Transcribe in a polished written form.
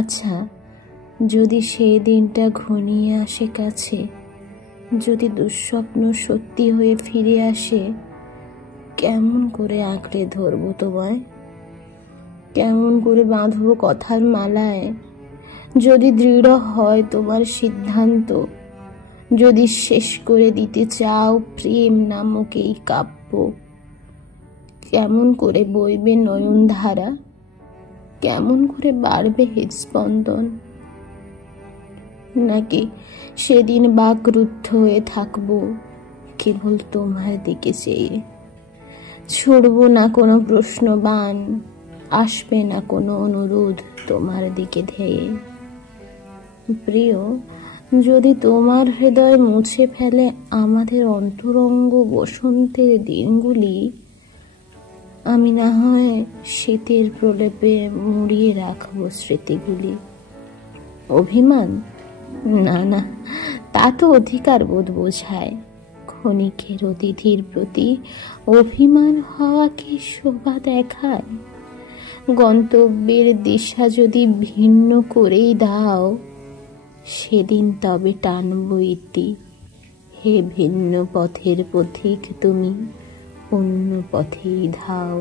আচ্ছা, যদি সেই দিনটা ঘনিয়ে আসে কাছে, যদি দুঃস্বপ্ন সত্যি হয়ে ফিরে আসে, কেমন করে আঁকড়ে ধরবো তোমায়, কেমন করে বাঁধবো কথার মালায়? যদি দৃঢ় হয় তোমার সিদ্ধান্ত, যদি শেষ করে দিতে চাও প্রেম নামক এই কাব্য, কেমন করে বইবে নয়ন ধারা, কেমন করে বাড়বে হৃদস্পন্দন? নাকি সেদিন বাকরুদ্ধ হয়ে থাকবো কেবল তোমার দিকে চেয়ে, ছুড়বো না কোনো প্রশ্নবাণ, আসবে না কোনো অনুরোধ তোমার দিকে ধেয়ে? প্রিয়, যদি তোমার হৃদয় মুছে ফেলে আমাদের অন্তরঙ্গ বসন্তের দিনগুলি, আমি না হয় শীতের প্রলেপে মুড়িয়ে রাখবো স্মৃতিগুলি। অভিমান? না না, তা তো অধিকার বোধ বোঝায়। ক্ষণিকের অতিথির প্রতি অভিমান হওয়া কি শোভা দেখায়? গন্তব্যের দিশা যদি ভিন্ন করেই দাও, সেদিন তবে টানব ইতি। হে ভিন্ন পথের পথিক তুমি, অন্য পথেই ধাও।